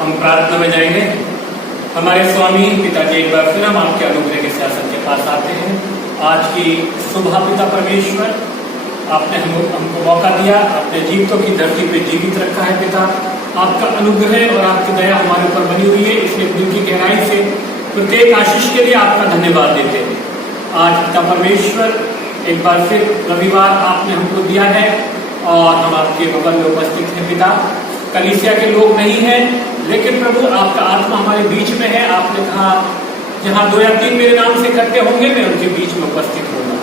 हम प्रार्थना में जाएंगे। हमारे स्वामी पिताजी, एक बार फिर हम आपके अनुग्रह के शासन के पास आते हैं। आज की सुबह पिता परमेश्वर, आपने हमको मौका दिया, आपने जीवितों की धरती पे जीवित रखा है पिता। आपका अनुग्रह और आपकी दया हमारे ऊपर बनी हुई है, इसलिए दिल की गहराई से प्रत्येक आशीष के लिए आपका धन्यवाद देते हैं। आज पिता परमेश्वर एक बार फिर रविवार आपने हमको दिया है और हम आपके भवन में उपस्थित हैं पिता। कलीसिया के लोग नहीं हैं, लेकिन प्रभु आपका आत्मा हमारे बीच में है। आपने कहा जहाँ 2 या 3 मेरे नाम से इकट्ठे होंगे मैं उनके बीच में उपस्थित होगा।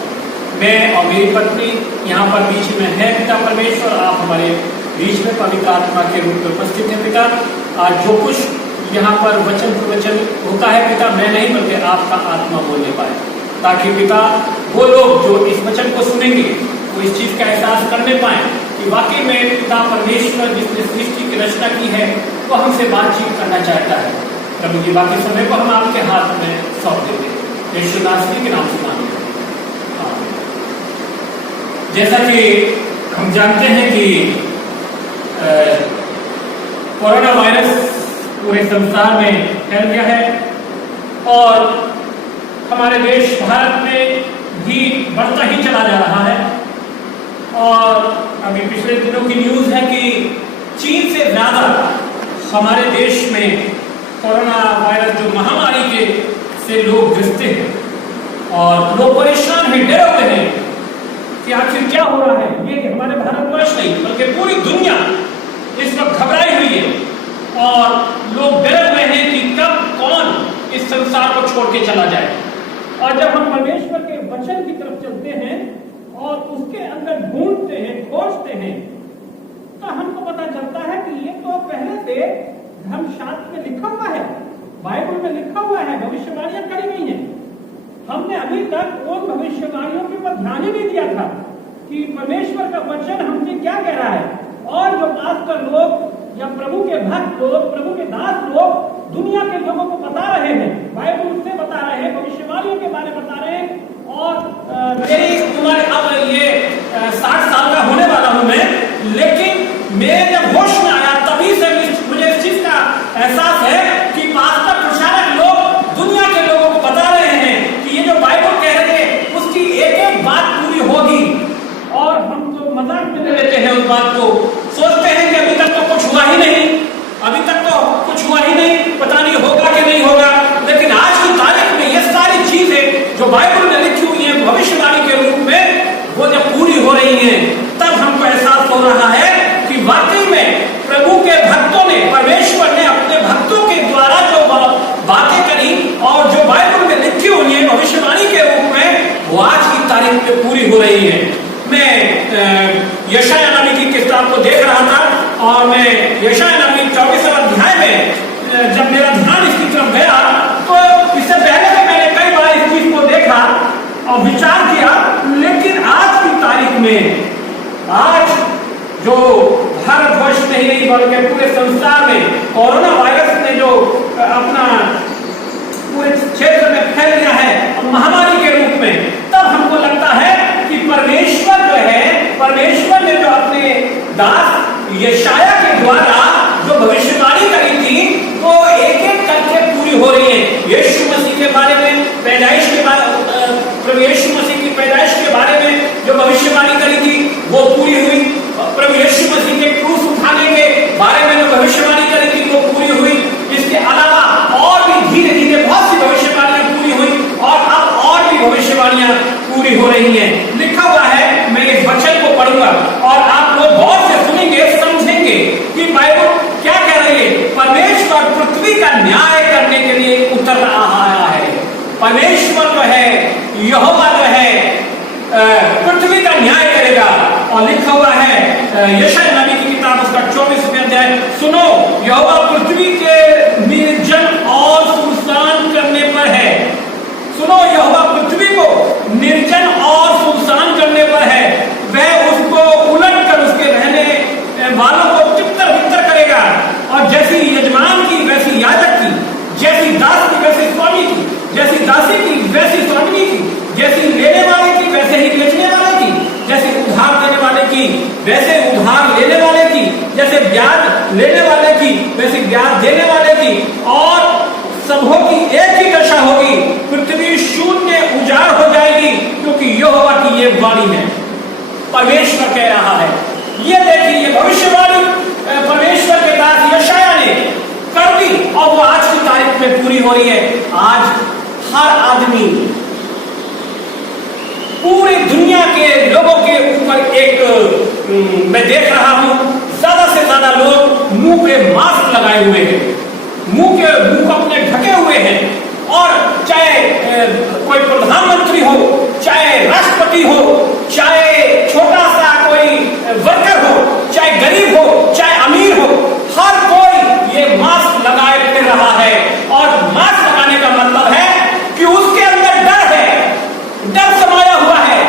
मैं और मेरी पत्नी यहाँ पर बीच में है पिता परमेश्वर। आप हमारे बीच में पवित्र आत्मा के रूप में उपस्थित है पिता। आज जो कुछ यहाँ पर वचन प्रवचन होता है पिता, मैं नहीं बल्कि आपका आत्मा बोलने पाए, ताकि पिता वो लोग जो इस वचन को सुनेंगे वो इस चीज का एहसास करने पाए कि वाकई में पिता परमेश्वर जिसने सृष्टि की रचना की है वो हमसे बातचीत करना चाहता है। प्रभु जी, बाकी समय को हम आपके हाथ में सौंप देते हैं, यीशु नासरी के नाम से मांगते हैं। जैसा कि हम जानते हैं कि कोरोना वायरस पूरे संसार में फैल गया है और हमारे देश भारत में भी बढ़ता ही चला जा रहा है। और अभी पिछले दिनों की न्यूज है कि चीन से ज्यादा हमारे देश में कोरोना वायरस जो महामारी के से लोग ग्रस्त हैं और लोग परेशान हैं, डरे हुए हैं कि आखिर क्या हो रहा है। ये हमारे भारतवर्ष नहीं बल्कि पूरी दुनिया इस वक्त घबराई हुई है और लोग डरे हुए हैं कि कब कौन इस संसार को छोड़ के चला जाए। और जब हम परमेश्वर के वचन की तरफ चलते हैं और उसके अंदर ढूंढते हैं, खोजते हैं, तो हमको पता चलता है कि ये तो पहले से धर्मशास्त्र में लिखा हुआ है, बाइबल में लिखा हुआ है, भविष्यवाणियां करी गई हैं। हमने अभी तक उन भविष्यवाणियों के ऊपर ध्यान ही नहीं दिया था कि परमेश्वर का वचन हमसे क्या कह रहा है। और जो पास्टर लोग या प्रभु के भक्त लोग, प्रभु के दास लोग दुनिया के लोगों को बता रहे हैं, बाइबल उससे बता रहे हैं, भविष्यवाणियों के बारे में बता रहे हैं। और मेरी उम्र अब ये 60 साल का होने वाला हूं मैं, लेकिन मैं जब होश में आया तभी से मुझे इस चीज का एहसास है कि पास्टर प्रचारक लोग दुनिया के लोगों को बता रहे हैं कि ये जो बाइबल कह रहे थे उसकी एक एक बात पूरी होगी। और हम तो मजाक में लेते हैं उस बात को, सोचते हैं कि अभी तक तो कुछ हुआ ही नहीं, अभी तक तो कुछ हुआ ही नहीं, पता नहीं होगा कि नहीं होगा। लेकिन आज की तारीख में ये सारी चीजें जो बाइबल में लिखी हुई है भविष्यवाणी के रूप में, वो जब पूरी हो रही हैं तब हमको एहसास हो रहा है कि वाकई में प्रभु के भक्तों ने, परमेश्वर ने अपने भक्तों के द्वारा जो बातें करी और जो बाइबल में लिखी हुई है भविष्यवाणी के रूप में, वो आज की तारीख में पूरी हो रही है। मैं यशायाह नबी की किताब को देख रहा था और मैं यशायाह नबी 24वें अध्याय में जब मेरा ध्यान इसकी तरफ गया तो इससे पहले भी मैंने कई बार इस चीज को देखा और विचार किया, लेकिन आज की तारीख में, आज जो भारतवर्ष में ही नहीं बल्कि पूरे संसार में कोरोना वायरस ने जो अपना पूरे क्षेत्र में फैल गया है महामारी के रूप में, तब हमको लगता है कि परमेश्वर जो है, परमेश्वर ने जो अपने दास यशायाह के द्वारा जो भविष्यवाणी करी थी वो एक एक करके पूरी हो रही है। यीशु मसीह के बारे में, पैदाइश के बारे, प्रभु यीशु मसीह की पैदाइश के बारे में जो भविष्यवाणी करी थी वो पूरी हुई। प्रभु यीशु मसीह के क्रूस उठाने के बारे में जो भविष्यवाणी करी थी वो पूरी हुई। इसके अलावा और भी धीरे धीरे बहुत सी भविष्यवाणियां पूरी हुई और अब और भी भविष्यवाणियां पूरी हो रही हैं। लिखा हुआ है, मैं इस वचन को पढ़ूंगा और आप लोग गौर से सुनेंगे, समझेंगे कि बाइबल क्या कह रही है। परमेश्वर पृथ्वी का न्याय करने के लिए उतर आया है। परमेश्वर जो है, यहोवा जो है, पृथ्वी का न्याय करेगा। और लिखा हुआ है यशायाह नबी की किताब उसका 24वें अध्याय, सुनो यहोवा पृथ्वी के निर्जन और सुनसान करने पर है। सुनो, यहोवा पृथ्वी को निर्जन और सुनसान करने पर है। वह उसको उलट कर उसके रहने वालों को तितर बितर करेगा। और जैसी यजमान की वैसी याजक की, जैसी दास की वैसी स्वामी की, जैसी दासी की वैसी स्वामिनी की, जैसी लेने वाले की वैसे ही बेचने वाले की, जैसे उधार देने वाले की वैसे उधार लेने वाले की, जैसे ब्याज लेने वाले की वैसी ब्याज देने वाले की, और सबों की एक ही दशा होगी, पृथ्वी शून्य उजाड़ हो जाएगी, क्योंकि यहोवा की ये वाणी है। परमेश्वर कह रहा है, ये देखिए, ये भविष्यवाणी परमेश्वर के दास यशायाह ने कर दी, और वो आज की तारीख में पूरी हो रही है। आज हर आदमी, पूरी दुनिया के लोगों के ऊपर एक मैं देख रहा हूं, ज्यादा से ज्यादा लोग मुंह पे मास्क लगाए हुए हैं, मुंह अपने ढके हुए हैं, और चाहे कोई प्रधानमंत्री हो, चाहे राष्ट्रपति हो, चाहे छोटा सा कोई वर्कर हो, चाहे गरीब हो, चाहे अमीर हो, हर कोई ये मास्क लगाए फिर रहा है। और मास्क लगाने का मतलब है कि उसके अंदर डर है, डर समाया हुआ है,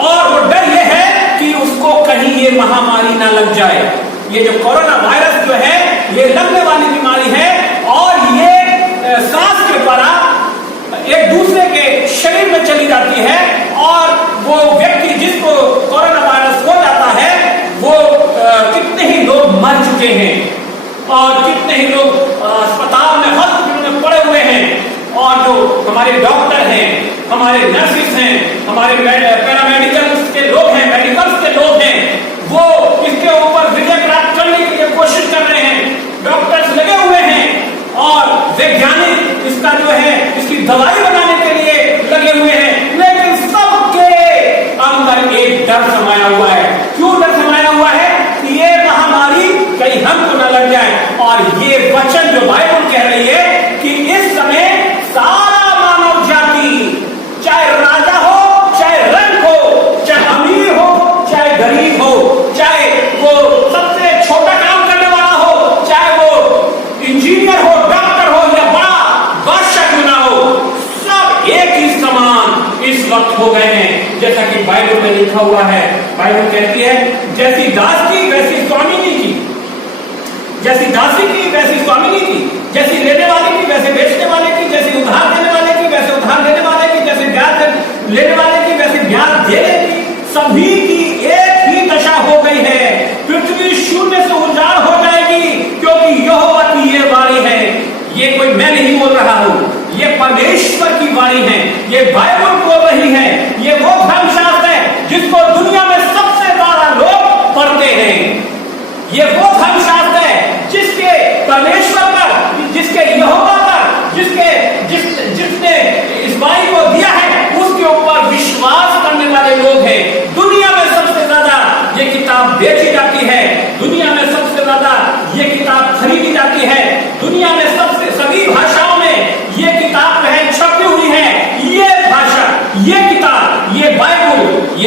और वो डर ये है कि उसको कहीं ये महामारी ना लग जाए। ये जो कोरोना वायरस जो है, ये लगने वाली बीमारी है, और ये सांस के द्वारा एक दूसरे के शरीर में चली जाती है, और वो व्यक्ति जिसको कोरोना वायरस हो जाता है, वो कितने ही लोग मर चुके हैं, और कितने ही लोग अस्पताल में, हॉस्पिटल में पड़े हुए हैं। और जो हमारे डॉक्टर हैं, हमारे नर्सिस हैं, हमारे पैरामेडिकल्स के लोग हैं, मेडिकल्स के लोग हैं, वो इसके ऊपर विजय प्राप्त करने के लिए कोशिश कर रहे हैं। डॉक्टर्स लगे हुए हैं, और वैज्ञानिक इसका जो है, इसकी दवाई बनाने के लिए लगे हुए हैं, लेकिन सबके अंदर एक डर समाया हुआ है। क्यों डर समाया हुआ है? कि ये महामारी कहीं हमको न लग जाए। और ये वचन जो बाइबल कह रही है कि इस समय सारा मानव जाति, चाहे राजा हो, चाहे रंग हो, चाहे अमीर हो, चाहे गरीब हो, चाहे वो सबसे छोटा काम करने वाला हो, चाहे वो इंजीनियर हो, डॉक्टर हो, या बड़ा बादशाह क्यों ना हो, सब एक ही समान इस वक्त हो गए हैं। जैसा कि बाइबल में लिखा हुआ है, बाइबल कहती है, जैसी दास की वैसी स्वामिनी की, जैसी दासी की वैसी स्वामिनी की, जैसी लेने वाले की वैसे बेचने वाले की, जैसी उधार देने वाले की वैसे उधार देने वाले की, जैसे ब्याज लेने वाले की वैसे ब्याज देने की, सभी की एक ही दशा हो गई है। पृथ्वी शून्य से उजाड़ हो जाएगी, क्योंकि यहोवा की ये वाणी है। ये कोई मैं नहीं बोल रहा हूं, ये परमेश्वर की वाणी है, ये बाइबल बोल रही है। ये वो धर्मशास्त्र है जिसको दुनिया में सबसे ज्यादा लोग पढ़ते हैं। ये वो धर्मशास्त्र है जिसके परमेश्वर पर, जिसके यहोवा पर, जिसने इस वाणी को दिया है, उसके ऊपर विश्वास करने वाले लोग हैं। दुनिया में सबसे ज्यादा ये किताब बेची जाती है, दुनिया में सबसे ज्यादा ये किताब खरीदी जाती है, दुनिया में सबसे सभी भाषाओं में ये किताब छपी हुई है। ये भाषा, ये किताब, ये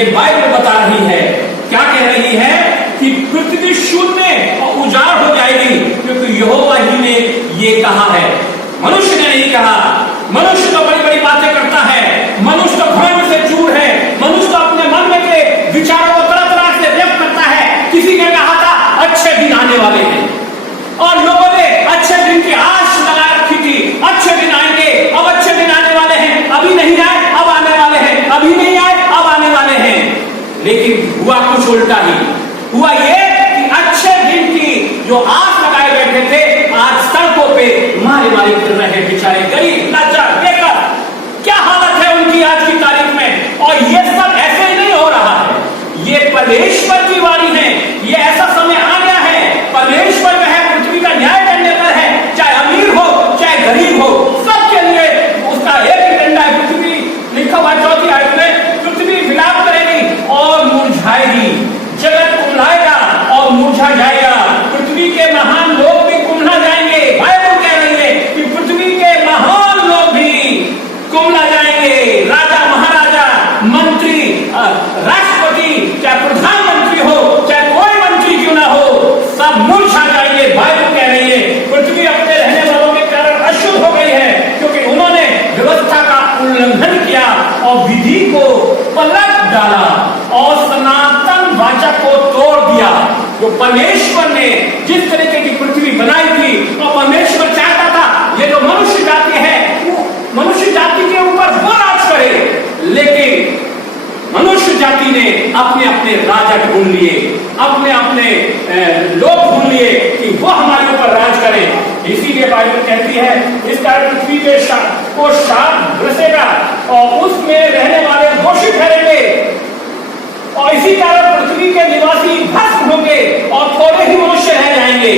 बाइबल बता रही है, क्या कह रही है कि पृथ्वी शून्य और उजाड़ हो जाएगी, क्योंकि यहोवा ही ने ये कहा है, मनुष्य ने नहीं कहा। मनुष्य तो बड़ी बड़ी बातें करता है, मनुष्य तो घमंड से चूर है, मनुष्य तो अपने मन में के विचारों को तरह तरह से व्यक्त करता है। किसी ने कहा था अच्छे दिन आने वाले हैं, और लोगों ने अच्छे दिन की आश लगा रखी थी, अच्छे दिन आएंगे, अब अच्छे दिन आने वाले हैं, अभी नहीं आए अब आने वाले हैं, अभी नहीं आए अब आने वाले हैं। लेकिन हुआ कुछ उल्टा ही। हुआ ये कि अच्छे दिन की जो आस लगाए बैठे थे, आज सड़कों पे मारे मारे फिर रहे बेचारे गरीब, लाचार, बेकार। क्या हालत है उनकी आज की तारीख में। और ये सब ऐसे ही नहीं हो रहा है, ये परमेश्वर की वाणी है। ये ऐसा समय आ गया है, परमेश्वर जो है पृथ्वी का न्याय करने पर है, चाहे अमीर हो चाहे गरीब हो, सबके लिए उसका एक ही डंडा है। पृथ्वी लिखा हुआ 4वीं आयत में, पृथ्वी विलाप करेगी और मुरझाएगी, जगत कुम्हलाएगा और मुरझा जाएगा, पृथ्वी के महान लोग भी कुम्हला जाएंगे। बाइबल कह रही है कि पृथ्वी के महान लोग भी कुम्हला जाएंगे। राजा, महाराजा, मंत्री, राष्ट्रपति, चाहे प्रधानमंत्री बाइबल कहती है इस कारण पृथ्वी के को शाप ग्रसेगा और उसमें रहने वाले दोषी ठहरेंगे और इसी कारण पृथ्वी के निवासी भस्म होंगे और थोड़े ही मनुष्य रह जाएंगे,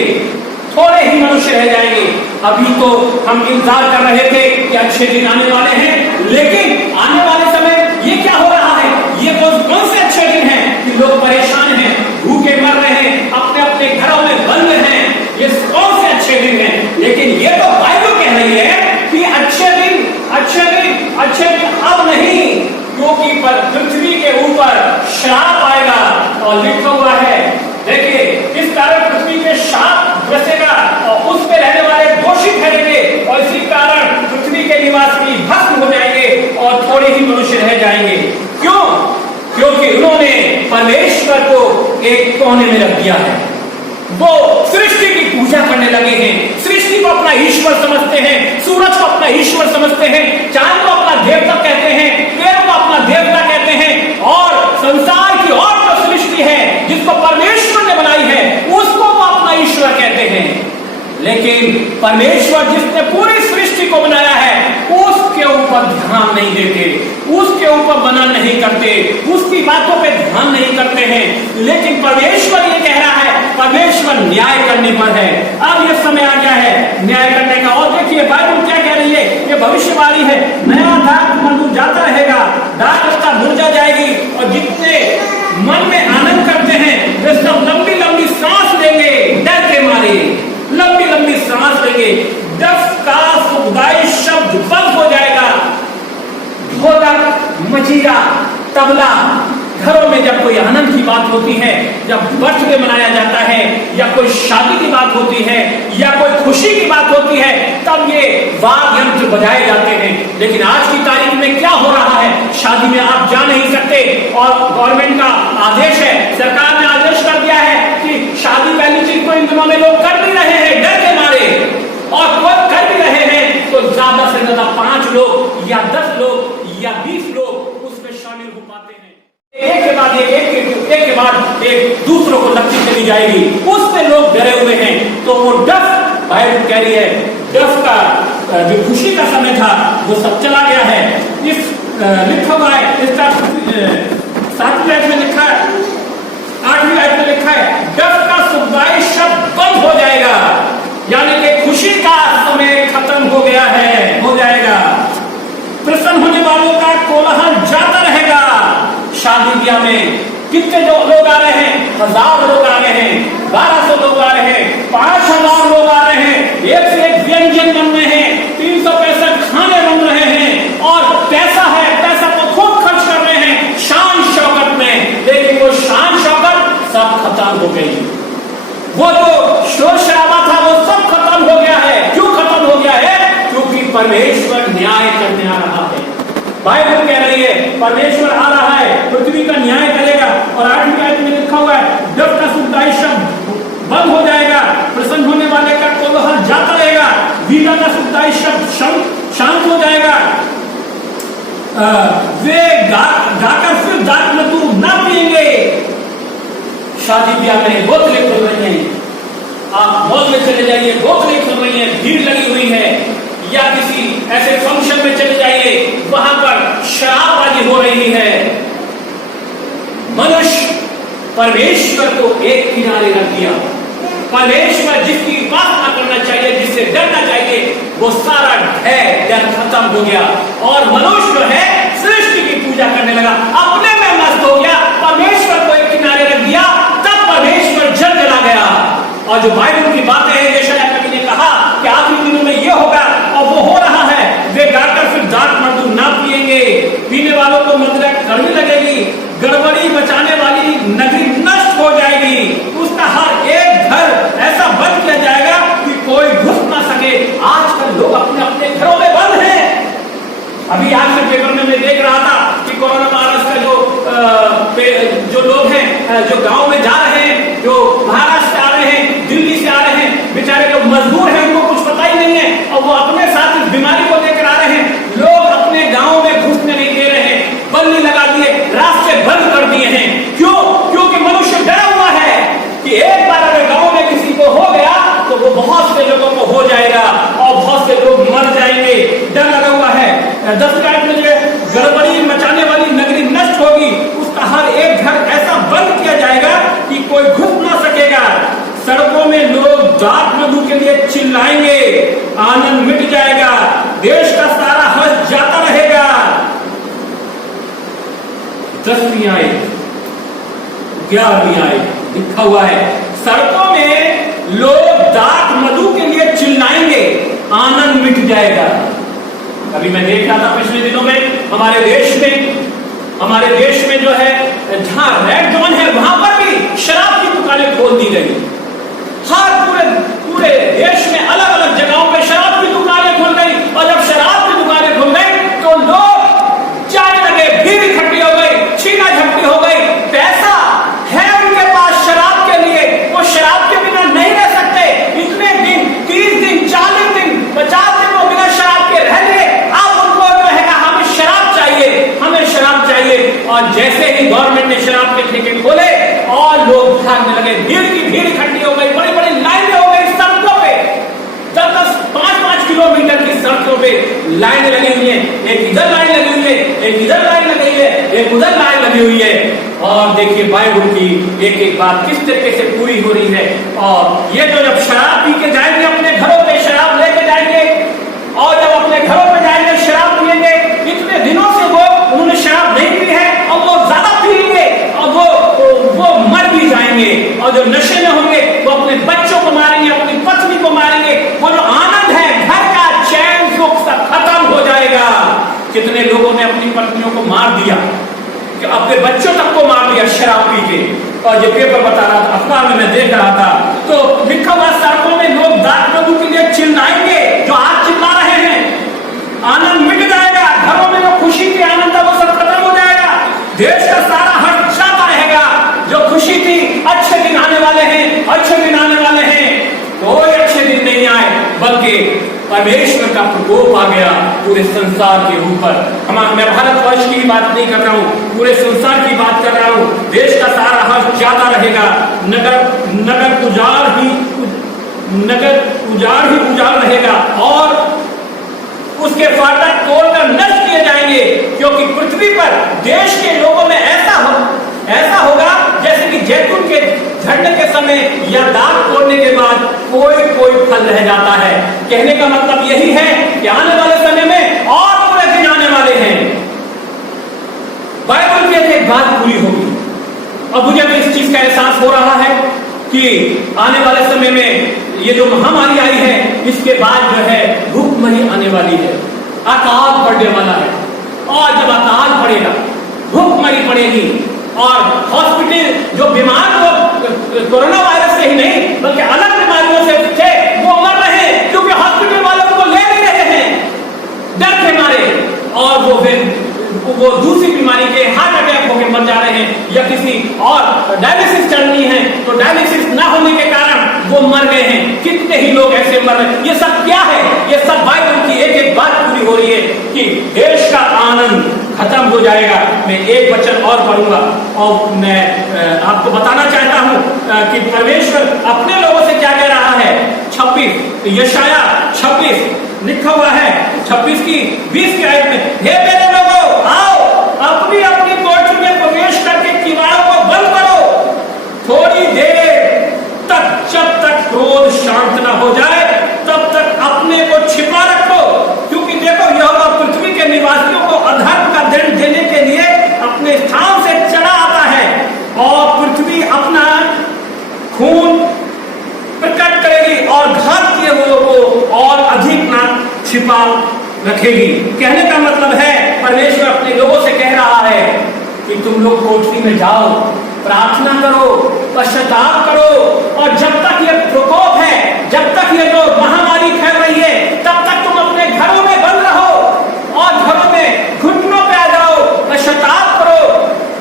थोड़े ही मनुष्य रह जाएंगे। अभी तो हम इंतजार कर रहे थे कि अच्छे दिन आने वाले हैं, लेकिन आने वाले समय ये क्या हो रहा है, ये कौन से अच्छे दिन हैं कि लोग परेशान हैं, भूखे मर रहे हैं, अपने अपने घरों में बंद हैं, ये कौन से अच्छे दिन हैं। लेकिन ये तो बाइबल कह रही है कि अच्छे दिन अब नहीं, क्योंकि पृथ्वी के ऊपर श्राप आएगा। और लिखा हुआ है, देखिए, इस कारण पृथ्वी के शाप ग्रसेगा और उस पे रहने वाले दोषी ठहरेंगे और इसी कारण पृथ्वी के निवासी भस्म हो जाएंगे और थोड़े ही मनुष्य रह जाएंगे। क्यों? क्योंकि उन्होंने परमेश्वर को एक कोने में रख दिया है। वो सृष्टि की पूजा करने लगे हैं, सृष्टि को अपना ईश्वर समझते हैं, सूरज को अपना ईश्वर समझते हैं, चांद को अपना देवता कहते हैं, पेड़ को अपना देवता कहते हैं और संसार की और जो सृष्टि है जिसको परमेश्वर ने बनाई है उसको वो अपना ईश्वर कहते हैं। लेकिन परमेश्वर जिसने पूरी सृष्टि को बनाया है उसके ऊपर ध्यान नहीं देते, उसके ऊपर मनन नहीं करते, उसकी बातों पे ध्यान नहीं करते हैं। लेकिन परमेश्वर ये कह रहा है, परमेश्वर न्याय करने पर है। अब ये समय आ गया है न्याय करने का। और देखिए बाइबल क्या कह रही है, ये भविष्यवाणी है, नया दाख मधु जाता रहेगा, दाख उसका मुरझा जाएगी और जितने मन में आनंद करते हैं वे सब लंबी लंबी सांस लेंगे, डर के मारे लंबी लंबी सांस लेंगे। डफ का सुखदायी शब्द बंद हो जाएगा। ढोलक, मजीरा, तबला, घरों में जब कोई आनंद की बात होती है, जब बर्थडे मनाया जाता है या कोई शादी की बात होती है या कोई खुशी की बात होती है, तब ये वाद्य यंत्र बजाए जाते हैं। लेकिन आज की तारीख में क्या हो रहा है, शादी में आप जा नहीं सकते और गवर्नमेंट का आदेश है, सरकार ने आदेश कर दिया है कि शादी पहली चीज तो इन दिनों में लोग कर भी रहे हैं डर के मारे, और कोई कर भी रहे हैं तो ज्यादा से ज्यादा 5 लोग या 10 लोग या 20 लोग उसमें शामिल हो पाते हैं। एक के बाद एक दूसरों को लगती चली जाएगी, उससे लोग डरे हुए हैं। तो वो डफ, बाइबल कह रही है, डफ का जो खुशी का समय था वो सब चला गया है। इस लिखा हुआ है, इसका 7वीं आयत में लिखा है, 8वीं आयत में लिखा है, डफ का सुखदायी शब्द बंद हो जाएगा, यानी कि खुशी का समय खत्म हो गया है, हो जाएगा। प्रसन्न होने वालों का कोलाहल जाता रहेगा। शादी ब्याह में कितने जो लोग आ रहे हैं, 1000 लोग आ रहे हैं, 1200 लोग आ रहे हैं, 5000 लोग आ रहे हैं, एक से एक व्यंजन बन रहे हैं, 365 खाने बन रहे हैं और पैसा है, पैसा तो खूब खर्च कर रहे हैं शान शौकत में। लेकिन वो शान शौकत सब खत्म हो गई, वो जो शोर शराबा था वो सब खत्म हो गया है। क्यों खत्म हो गया है? क्योंकि परमेश्वर न्याय करने आ रहा है। बाइबल कह रही है परमेश्वर आ रहा है, पृथ्वी का न्याय करेगा। और 8वीं आयत में लिखा हुआ है, डफ का सुखदायी शब्द बंद हो जाएगा, प्रसन्न होने वाले का कोलाहल जाता रहेगा, वीणा का सुखदायी शब्द शांत हो जाएगा, वे गाकर फिर दाख मधु ना पिएंगे। शादी ब्याह में बोतलें खुल रही हैं, आप मॉल में चले जाइए, बोतलें खुल रही हैं, भीड़ लगी हुई है, या किसी ऐसे फंक्शन में चले जाइए, वहां पर शराबबाजी हो रही है। मनुष्य परमेश्वर को एक किनारे रख दिया। परमेश्वर जिसकी उपासना करना चाहिए, जिससे डरना चाहिए, वो सारा डर खत्म हो गया और मनुष्य जो है सृष्टि की पूजा करने लगा, अपने में मस्त हो गया, परमेश्वर को एक किनारे रख दिया। तब परमेश्वर जल जला गया। और जो बाइबल की बातें हैं, यशायाह नबी ने कहा कि आखिरी दिनों में ये होगा और वो हो रहा है, वे गाकर फिर दाख मधु ना पिएंगे, पीने वालों को मदिरा कड़वी लगेगी, गड़बड़ी बचाने वाली नगरी नष्ट हो जाएगी, उसका हर एक घर ऐसा बंद किया जाएगा कि कोई घुस ना सके। आजकल लोग अपने अपने घरों में बंद हैं। अभी आज के पेपर में मैं देख रहा था कि कोरोना वायरस का जो लोग हैं, जो गांव में जा रहे हैं, जो महाराष्ट्र से आ रहे हैं, दिल्ली से आ रहे हैं, बेचारे लोग मजदूर हैं, उनको कुछ पता ही नहीं है और वो अपने साथ इस बीमारी को लेकर आ रहे हैं। लोग अपने गांव में घुसने नहीं दे रहे हैं, बंदी लगा दिए, रास्ते बंद कर दिए हैं। क्यों? क्योंकि मनुष्य डरा हुआ है कि एक बार अगर गांव में किसी को हो गया तो वो बहुत से लोगों को हो जाएगा। डर लगा हुआ है। 10 मिनट में जो गड़बड़ी मचाने वाली नगरी नष्ट होगी, उसका हर एक घर ऐसा बंद किया जाएगा कि कोई घुस ना सकेगा। सड़कों में लोग जात मधु के लिए चिल्लाएंगे, आनंद मिट जाएगा, देश का सारा हर्ष जाता रहेगा। 10वीं आयत 11वीं आयत लिखा हुआ है, सड़कों में लोग दात मधु के लिए चिल्लाएंगे, आनंद मिट जाएगा। अभी मैं देख रहा था पिछले दिनों में हमारे देश में जो है, जहां रेड जोन है वहां पर भी शराब की दुकानें खोल दी गई। हर पूरे देश में अलग अलग जगहों पे शराब की दुकानें खुल गई, और जब शराब की दुकानें खुल गई तो लोग जाने लगे, भीड़ इकट्ठी हो गई, छीना झपटी हो गई। पैसा है उनके पास शराब के लिए, वो शराब के बिना नहीं रह सकते। इतने दिन, 30 दिन, 40 दिन, 50 दिन वो बिना शराब के रह लिए। अब उनको जो है हमें शराब चाहिए, और जैसे ही गवर्नमेंट ने शराब के ठेके खोले और लोग भागने लगे, भीड़ की भीड़ इकट्ठी हो गई, बड़ी बड़ी लाइनें हो गई सड़कों पे, 10-10, 5-5 किलोमीटर की सड़कों पे लाइनें लगी हुई है। एक इधर लाइन लगी हुई है, एक इधर लाइन लगी हुई है, एक उधर लाइन लगी हुई है। और देखिए बाइबल की एक एक बात किस तरीके से पूरी हो रही है। और ये जो जब शराब पी के जाएंगे, अपने घरों पे शराब लेके जाएंगे, और जब अपने घरों पे जाएंगे शराब पिएंगे, इतने दिनों से उन्होंने शराब नहीं पी है, और वो ज्यादा पिएंगे, और वो मर भी जाएंगे। और जो नशे में होंगे वो अपने बच्चों को मारेंगे, अपनी पत्नी को मारेंगे। वो जो आनंद है, घर का चैन सुख सब खत्म हो जाएगा। कितने लोगों ने अपनी पत्नियों को मार दिया, अपने बच्चों तक को मार दिया शराब पी के। और ये पेपर बता रहा था, अखबार में मैं देख रहा था, तो लिखा हुआ सड़कों में लोग दात मधु के लिए चिल्लाएंगे, जो आज चिल्ला रहे हैं, आनंद मिट जाएगा। घरों में जो खुशी की आनंद था वो सब खत्म हो जाएगा। देश का सारा हर्ष जाता रहेगा। जो खुशी थी, अच्छे दिन आने वाले हैं, अच्छे दिन आने वाले हैं। कोई अच्छे दिन नहीं आए, बल्कि परमेश्वर का प्रकोप आ गया पूरे संसार के ऊपर। मैं भारतवर्ष की बात नहीं कर रहा हूँ, पूरे संसार की बात कर रहा हूँ। देश का सारा हर्ष जाता रहेगा। नगर उजाड़ रहेगा, और उसके फाटक तोड़कर नष्ट किए जाएंगे, क्योंकि पृथ्वी पर देश के लोगों में ऐसा होगा जैसे कि जैतून के झड़ने के समय या दाग तोड़ने के बाद कोई फल रह जाता है। कहने का मतलब यही है कि आने वाले समय में और बुरे दिन आने वाले हैं। बाइबल की एक बात पूरी होगी। अब मुझे तो इस चीज का एहसास हो रहा है कि आने वाले समय में ये जो महामारी आई है, इसके बाद जो है भूखमरी आने वाली है, अकाल पड़ने वाला है। और जब अकाल पड़ेगा, भूखमरी पड़ेगी, और हॉस्पिटल जो बीमार लोग कोरोना वायरस से ही नहीं बल्कि अलग बीमारियों से थे, वो मर रहे हैं, क्योंकि हॉस्पिटल वालों को ले नहीं रहे हैं डर के मारे। और वो दूसरी बीमारी के हार्ट अटैक होकर मर जा रहे हैं, या किसी और डायलिसिस चलनी है तो डायलिसिस ना होने के कारण वो मर गए हैं। कितने ही लोग ऐसे मर रहे हैं। ये सब क्या है? ये सब बाइबल की एक एक बात पूरी हो रही है कि देश का आनंद खत्म हो जाएगा। मैं एक वचन और पढ़ूंगा, और मैं आपको बताना चाहता हूं कि परमेश्वर अपने लोगों से क्या कह रहा है। 26 यशाया 26 लिखा हुआ है, 26 की 20 की आयत में, हे मेरे लोगों, आओ अपनी अपनी कोठरी में प्रवेश करके किवाड़ों को बंद करो थोड़ी देर तक, जब तक क्रोध शांत न हो जाए तब तक अपने को छिपा रखो। क्योंकि देखो, यहोवा पृथ्वी के निवासियों को अधर्म का दंड देने के लिए अपने स्थान से चला आता है, और पृथ्वी अपना खून प्रकट करेगी और घात किए हुए को और अधिक ना छिपा रखेगी। कहने का मतलब है, परमेश्वर अपने लोगों से कह रहा है कि तुम लोग कोठरी में जाओ, प्रार्थना करो, पश्चाताप करो, और जब तक ये प्रकोप है, जब तक ये जो महामारी फैल रही है, तब तक तुम अपने घरों में बंद रहो और घरों में घुटनों पे आ जाओ, पश्चाताप करो,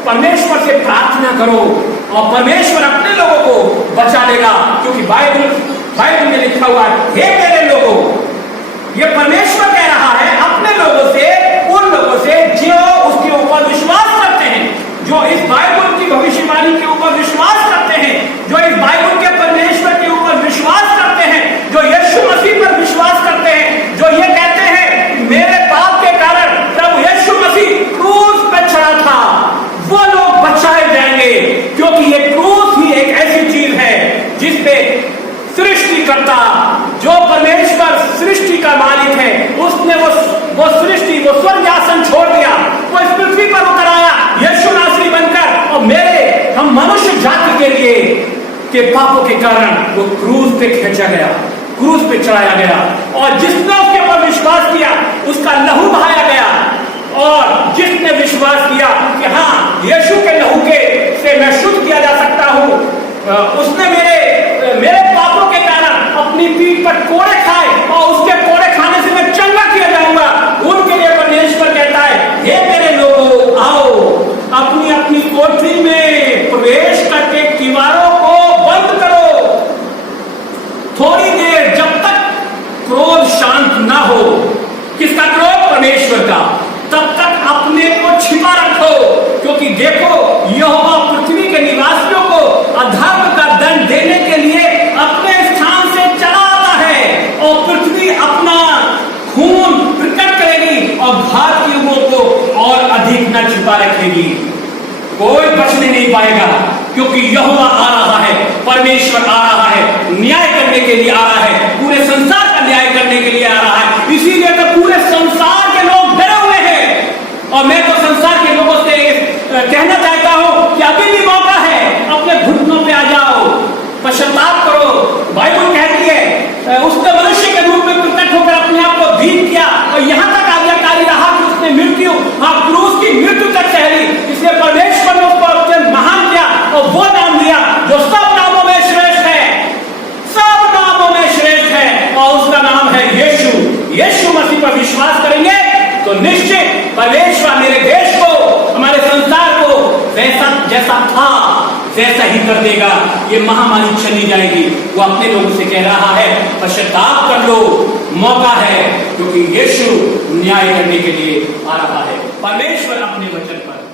परमेश्वर से प्रार्थना करो, और परमेश्वर अपने लोगों को बचा लेगा। क्योंकि बाइबल में लिखा हुआ है, हे मेरे लोगों, ये परमेश्वर कह रहा है अपने लोगों से, उन लोगों से जो उसके ऊपर विश्वास करते हैं, जो इस बाइबल की भविष्यवाणी के ऊपर विश्वास करते हैं, जो इस बाइबल के परमेश्वर के ऊपर विश्वास करते हैं, जो जो परमेश्वर सृष्टि का मालिक है, उसने वो सृष्टि, वो स्वर्ग आसन छोड़ दिया, वो इस पृथ्वी पर उतर आया यीशु नासरी बनकर, और हम मनुष्य जाति के लिए के पापों के कारण वो क्रूस पे खींचा गया, क्रूस पे चढ़ाया गया, और जिसने उसके ऊपर विश्वास किया उसका लहू बहाया गया। और जिसने विश्वास किया कि हाँ, यीशु के लहू के से मैं शुद्ध किया जा सकता हूं, उसने मेरे पापों के कारण अपनी पीठ पर कोड़े खाए और उसके कोड़े खाने से मैं चंगा किया जाऊंगा, उनके लिए परमेश्वर कहता है, हे मेरे लोगों, आओ अपनी अपनी कोठरी में प्रवेश करके दीवारों को बंद करो, थोड़ी देर, जब तक क्रोध शांत ना हो। किसका क्रोध? परमेश्वर का। तब तक अपने को छिपा रखो, क्योंकि देखो यहोवा पृथ्वी के निवासियों को अधर्म का दंड देने के लिए अपने स्थान से चला आता है, और पृथ्वी अपना खून प्रकट करेगी और घातियों को और अधिक न छिपा रखेगी। कोई बचने नहीं पाएगा, क्योंकि यहोवा आ रहा है, परमेश्वर आ रहा है, न्याय करने के लिए आ रहा है, पूरे संसार का न्याय करने के लिए आ रहा है। इसीलिए तो पूरे संसार के लोग डरे हुए हैं। और मैं तो संसार के लोगों से कहना चाहता हूं कि अभी भी मौका है, अपने घुटनों पे आ जाओ, पश्चाताप करो। बाइबल कहती है उसने मनुष्य के रूप में प्रकट होकर अपने आप को दीन किया, और यहां तक आज्ञाकारी रहा कि उसने मृत्यु, क्रूस की मृत्यु तक सहली। इसलिए परमेश्वर ने उसको अत्यंत महान किया और वो नाम दिया जो सब नामों में श्रेष्ठ है, सब नामों में श्रेष्ठ है, और उसका नाम है यीशु। यीशु मसीह पर विश्वास करेंगे तो निश्चित परमेश्वर मेरे देश को, हमारे संसार को जैसा था वैसा ही कर देगा। ये महामारी चली जाएगी। वो अपने लोगों से कह रहा है, पश्चाताप कर लो, मौका है, क्योंकि यीशु न्याय करने के लिए आ रहा है। परमेश्वर अपने वचन पर